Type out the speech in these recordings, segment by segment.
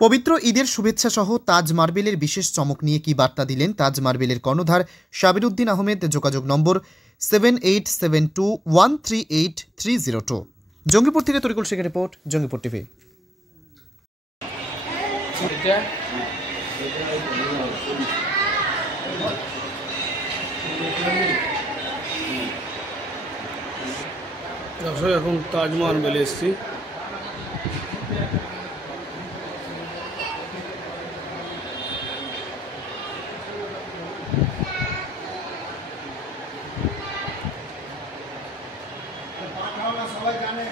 পবিত্র ঈদের শুভেচ্ছা সহ তাজ মার্বেলের বিশেষ চমক নিয়ে কি বার্তা দিলেন তাজ মার্বেলের কর্ণধার সাবির উদ্দিন আহমেদ। যোগাযোগ নম্বর 7872138302। জঙ্গিপুর থেকে তরিকুল শেখের রিপোর্ট, জঙ্গিপুর টিভি। এখন তাজ মার্বেলে এসেছি। সবাই জানে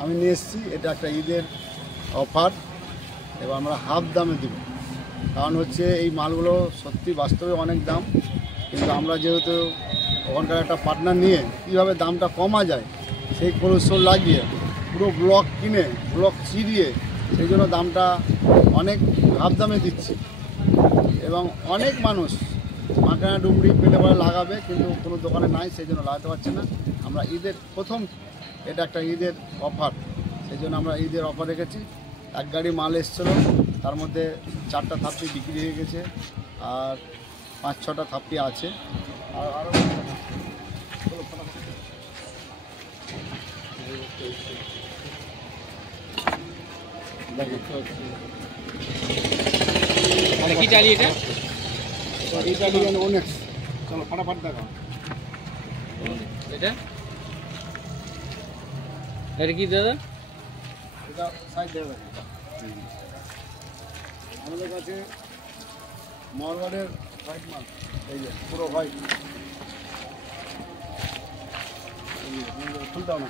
আমি নিয়ে এসেছি। এটা একটা ঈদের অফার এবং আমরা হাফ দামে দেব। কারণ হচ্ছে এই মালগুলো সত্যি বাস্তবে অনেক দাম, কিন্তু আমরা যেহেতু ওখানকার একটা পার্টনার নিয়ে কীভাবে দামটা কমা যায় সেই কৌশল লাগিয়ে পুরো ব্লক কিনে ব্লক চিরিয়ে সেই জন্য দামটা অনেক হাফ দামে দিচ্ছি। এবং অনেক মানুষ মাখানা ডুমরি পেলে পরে লাগাবে, কিন্তু কোনো দোকানে নাই, সেই জন্য লাগাতে পারছে না। আমরা ঈদের প্রথম, এটা একটা ঈদের অফার, সেই জন্য আমরা ঈদের অফার রেখেছি। এক গাড়ি মাল এসেছিলো, তার মধ্যে 4টা থাপ্পি বিক্রি হয়ে গেছে, আর 5-6টা থাপ্পি আছে। আর আরও কি চালিয়ে এটা ইটালিয়ান ওনেক্স। চলো ফটাফট দেখো এটা এটা কি দাদা? এটা সাইড দেবে। আমাদের কাছে মারওয়াড়ের হোয়াইট মাল, এই যে পুরো হোয়াইট। খুলতে হবে না,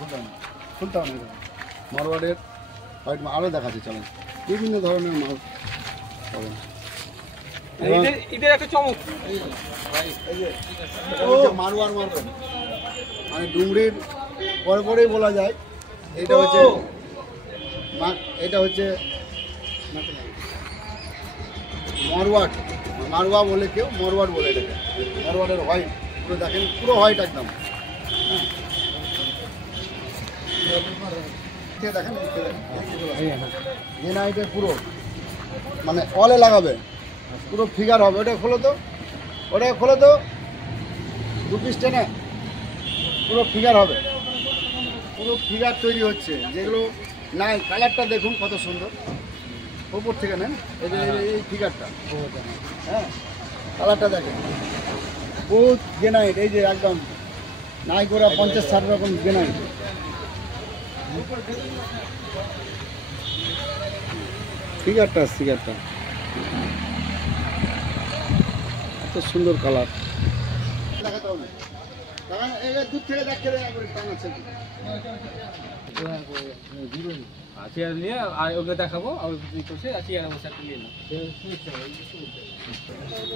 খুলতে হবে না। মারওয়াড়ের হোয়াইট মাল আরও দেখাচ্ছে। চলেন, বিভিন্ন ধরনের মাল পাবেন। ঈদের একটা চমক, মারওয়ার মার্বেল মানে ডুমরির পরে পরেই বলা যায়। এটা হচ্ছে মারওয়াট, মারওয়া বলে কেউ, মারওয়াট বলে এটাকে। মারওয়াটের হোয়াইট পুরো দেখেন, পুরো হোয়াইট একদম। দেখেন গ্রেনাইটের পুরো মানে অলে লাগাবে, পুরো ফিগার হবে। ওটা খোলো তো, 2 পিস টেনে পুরো ফিগার হবে, পুরো ফিগার তৈরি হচ্ছে। যেগুলো নাই, কালারটা দেখুন কত সুন্দর। ওপর থেকে নেন, এই ফিগারটা, হ্যাঁ কালারটা দেখেন। বহুত গ্রেনাইট, এই যে একদম নাই করে 50-60 রকম গ্রেনাইট। ফিগারটা এত সুন্দর কালার। দেখাতে হবে, দূর থেকে দেখতে টাঙাচ্ছে।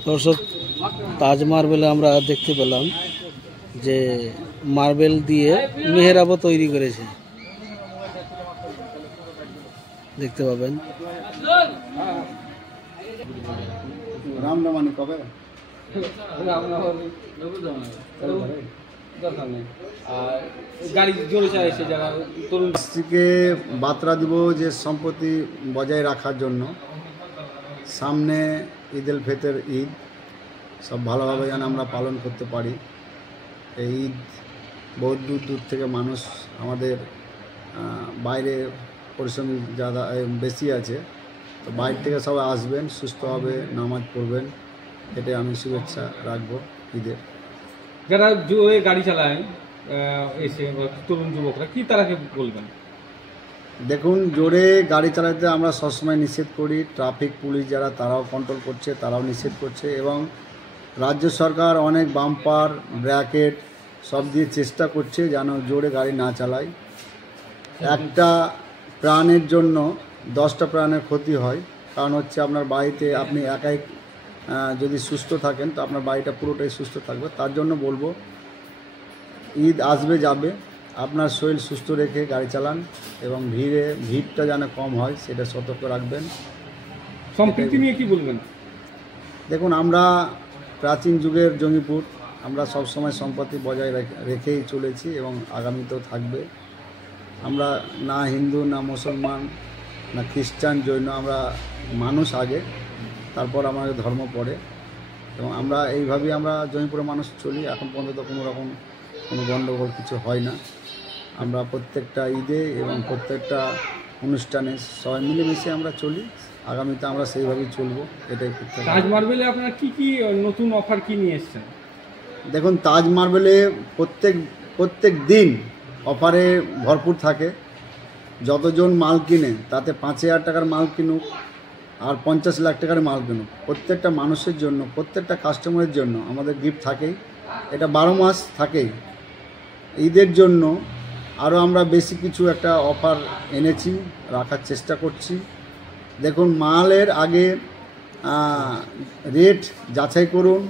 দর্শক, তাজ মার্বেলে আমরা দেখতে পেলাম যে মার্বেল দিয়ে মেহরাবও তৈরি করেছে, দেখতে পাবেন। রামনামানি কবে গাড়ি জোরে চাইছে যারা তরুণ স্ত্রীকে বার্তা দিব যে সম্পত্তি বজায় রাখার জন্য সামনে ঈদ উল ফিতর, ঈদ সব ভালোভাবে যেন আমরা পালন করতে পারি। এই ঈদ বহুত দূর দূর থেকে মানুষ, আমাদের বাইরে পরিশ্রমী যারা বেশি আছে, তো বাইরে থেকে সবাই আসবেন, সুস্থভাবে নামাজ পড়বেন, এটাই আমি শুভেচ্ছা রাখবো ঈদের। যারা জোরে গাড়ি চালায় এসে তরুণ যুবকরা, কি তারাকে বলবেন? দেখুন, জোরে গাড়ি চালাতে আমরা সবসময় নিষেধ করি। ট্রাফিক পুলিশ যারা, তারাও কন্ট্রোল করছে, তারাও নিষেধ করছে। এবং রাজ্য সরকার অনেক বাম্পার, ব্র্যাকেট সব দিয়ে চেষ্টা করছে যেন জোরে গাড়ি না চালায়। একটা প্রাণের জন্য 10টা প্রাণের ক্ষতি হয়। কারণ হচ্ছে আপনার বাড়িতে আপনি একাই যদি সুস্থ থাকেন তো আপনার বাড়িটা পুরোটাই সুস্থ থাকবে। তার জন্য বলবো ঈদ আসবে যাবে, আপনার শরীর সুস্থ রেখে গাড়ি চালান এবং ভিড়টা যেন কম হয় সেটা সতর্ক রাখবেন। সম্প্রীতি নিয়ে কি বলবেন? দেখুন, আমরা প্রাচীন যুগের জঙ্গিপুর, আমরা সবসময় সম্প্রীতি বজায় রেখেই চলেছি এবং আগামীতেও থাকবে। আমরা না হিন্দু, না মুসলমান, না খ্রিস্টান, জৈন, আমরা মানুষ আগে, তারপর আমাদের ধর্ম পড়ে এবং আমরা এইভাবেই আমরা জঙ্গিপুরের মানুষ চলি। এখন পর্যন্ত কোনো গণ্ডগোল কিছু হয় না। আমরা প্রত্যেকটা ঈদে এবং প্রত্যেকটা অনুষ্ঠানে সবাই মিলেমিশে আমরা চলি। আগামীতে আমরা সেইভাবেই চলবো, এটাই করতে হবে। তাজ মার্বেলে আপনারা কি নতুন অফার কি নিয়ে এসেছেন? দেখুন, তাজ মার্বেলে প্রত্যেক দিন অফারে ভরপুর থাকে। যতজন মাল কিনে তাতে 5,000 টাকার মাল কিনুক আর 50 লাখ টাকার মাল কিনুক, প্রত্যেকটা মানুষের জন্য, প্রত্যেকটা কাস্টমারের জন্য আমাদের গিফট থাকেই। এটা 12 মাস থাকেই। ঈদের জন্য আরও আমরা বেশি কিছু একটা অফার এনেছি, রাখার চেষ্টা করছি। দেখুন, মালের আগে রেট যাচাই করুন,